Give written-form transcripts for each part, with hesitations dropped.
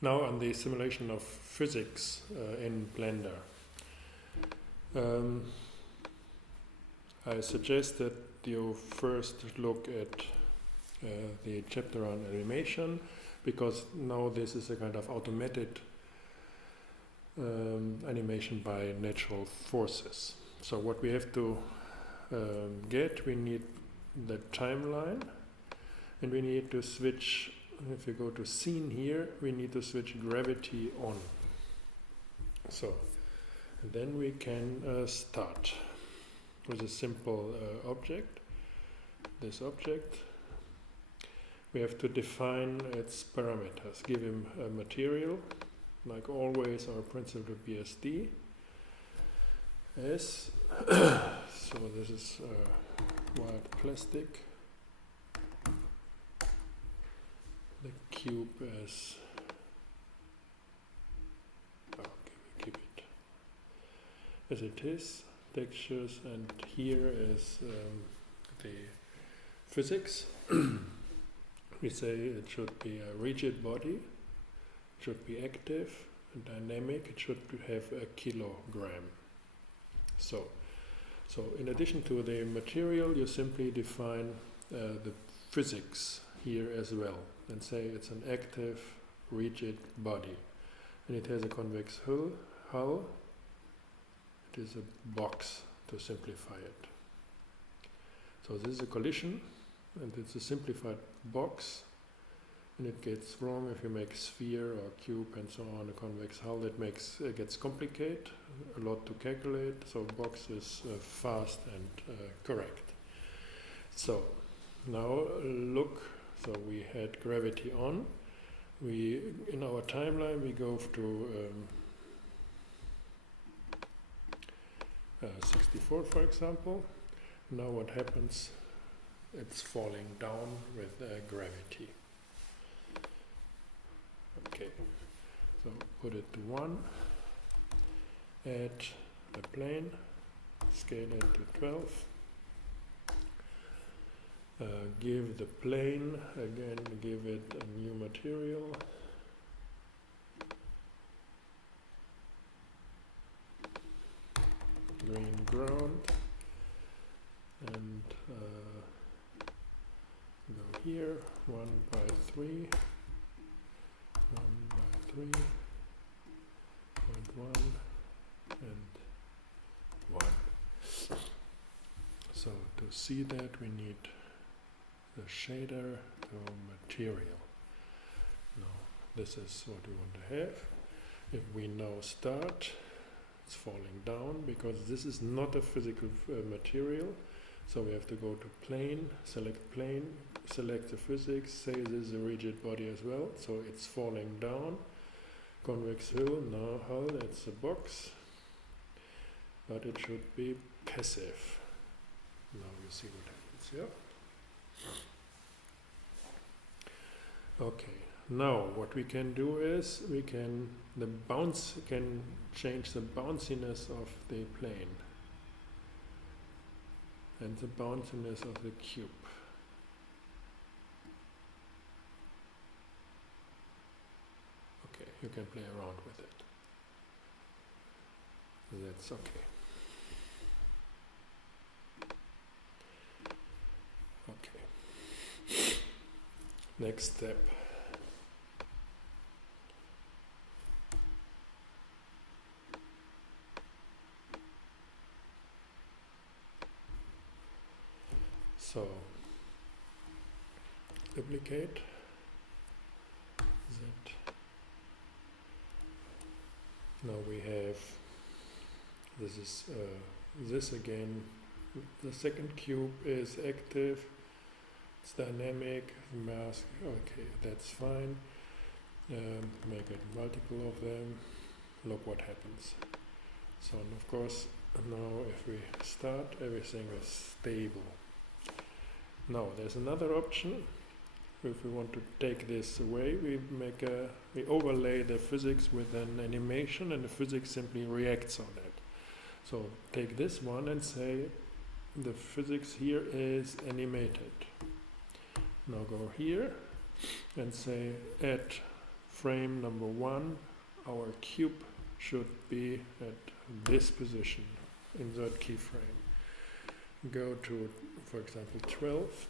Now on the simulation of physics in Blender. I suggest that you first look at the chapter on animation, because now this is a kind of automated animation by natural forces. So what we have to we need the timeline, and we need to switch. If you go to scene here, we need to switch gravity on. So and then we can start with a simple object. This object, we have to define its parameters, give him a material. Like always, our principle would be SD. S. So this is white plastic. The cube as keep it as it is. Textures, and here is the physics. We say it should be a rigid body, it should be active and dynamic, it should have a kilogram. So in addition to the material, you simply define the physics here as well, and say it's an active, rigid body, and it has a convex hull. It is a box, to simplify it. So this is a collision, and it's a simplified box, and it gets wrong if you make sphere or cube and so on. A convex hull, that gets complicated, a lot to calculate. So box is fast and correct. So now look. So we had gravity on. In our timeline we go to 64, for example. Now what happens? It's falling down with gravity. Okay, so put it to 1, add a plane, scale it to 12, give the plane, again give it a new material, green ground, and go here, 1 by 3, 1 by 3, 0.1, and 1. So to see that, we need the shader to material. Now this is what we want to have. If we now start, it's falling down because this is not a physical material. So we have to go to plane, select the physics, say this is a rigid body as well. So it's falling down. Convex hull, it's a box, but it should be passive. Now you see what happens here. Okay, now what we can do is we can change the bounciness of the plane and the bounciness of the cube. Okay, you can play around with it. That's okay. Okay. Next step. So, duplicate Z. Now we have, this is this again, the second cube is active, it's dynamic, mask, okay, that's fine. Make it multiple of them, look what happens. So, and of course, now if we start, everything is stable. Now there's another option. If we want to take this away, we overlay the physics with an animation, and the physics simply reacts on that. So take this one and say the physics here is animated. Now go here and say add frame number 1, our cube should be at this position. Insert keyframe. Go to, for example, 12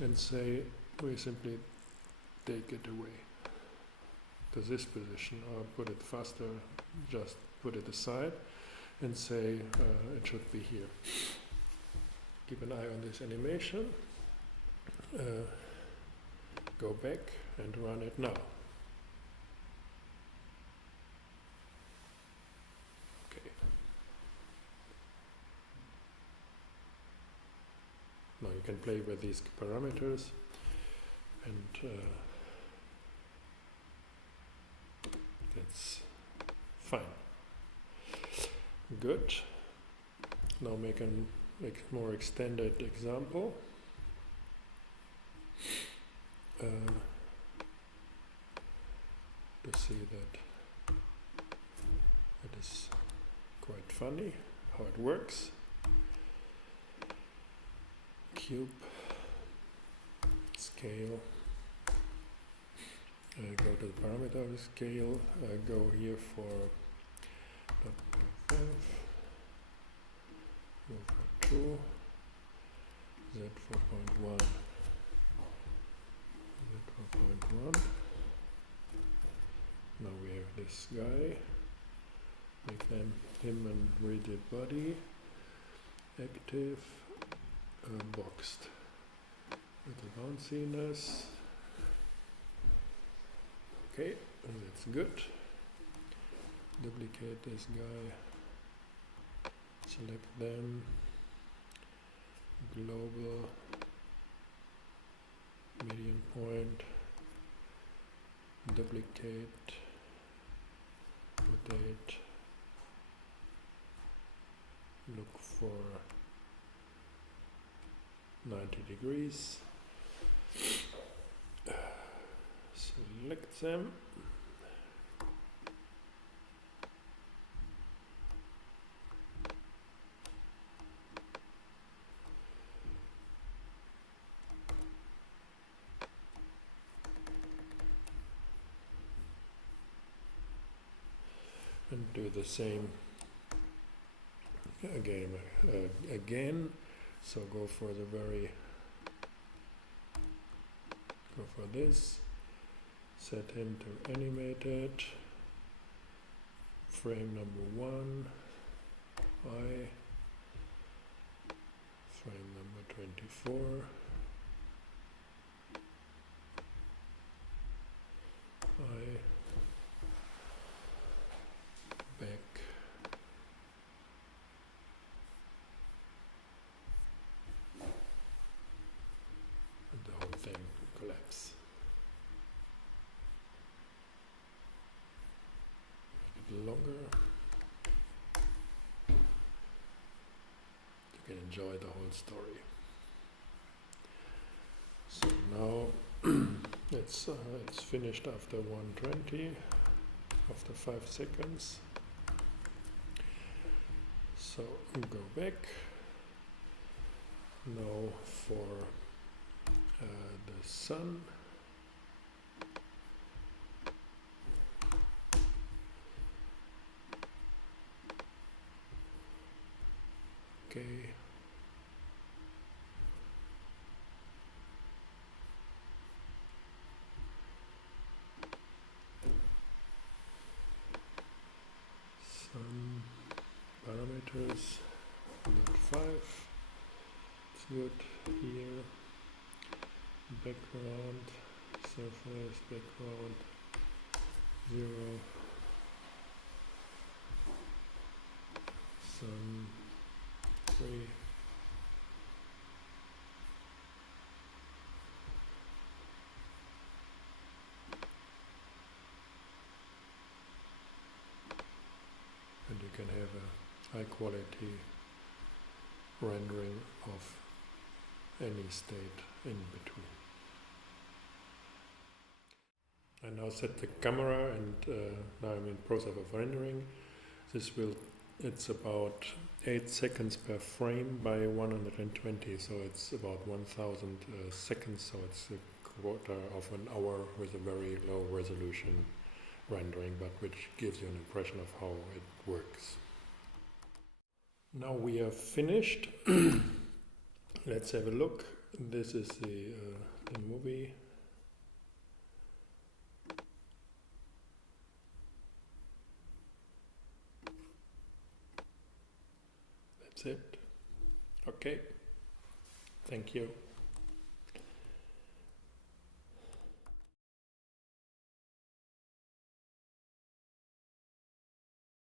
and say we simply take it away to this position, or put it faster, just put it aside and say it should be here. Keep an eye on this animation. Go back and run it now. Okay. Now you can play with these parameters and that's fine. Good. Now make a more extended example. To see that it is quite funny how it works. Cube, scale, go to the parameter scale, go here for 0.5, go for 2, Z 4.1, Z 4.1. Now we have this guy, make him and rigid body, active, boxed, little bounciness. Okay, and that's good. Duplicate this guy, select them, global, median point, duplicate, rotate, look for 90 degrees, select them, and do the same again. So go for this, set him to animated, frame number 1, I, frame number 24, I, back, and the whole thing collapse. A bit longer. You can enjoy the whole story. So now it's finished after 120, after 5 seconds. So go back. Now for the sun. Okay. Some parameters, 5. It's good here. Background, surface, background, 0. Sun, 3. And you can have a high quality rendering of any state in between. I now set the camera and now I'm in process of rendering. It's about 8 seconds per frame by 120, so it's about 1000 seconds, so it's a quarter of an hour with a very low resolution rendering, but which gives you an impression of how it works. Now we are finished. Let's have a look. This is the movie. That's it. Okay. Thank you.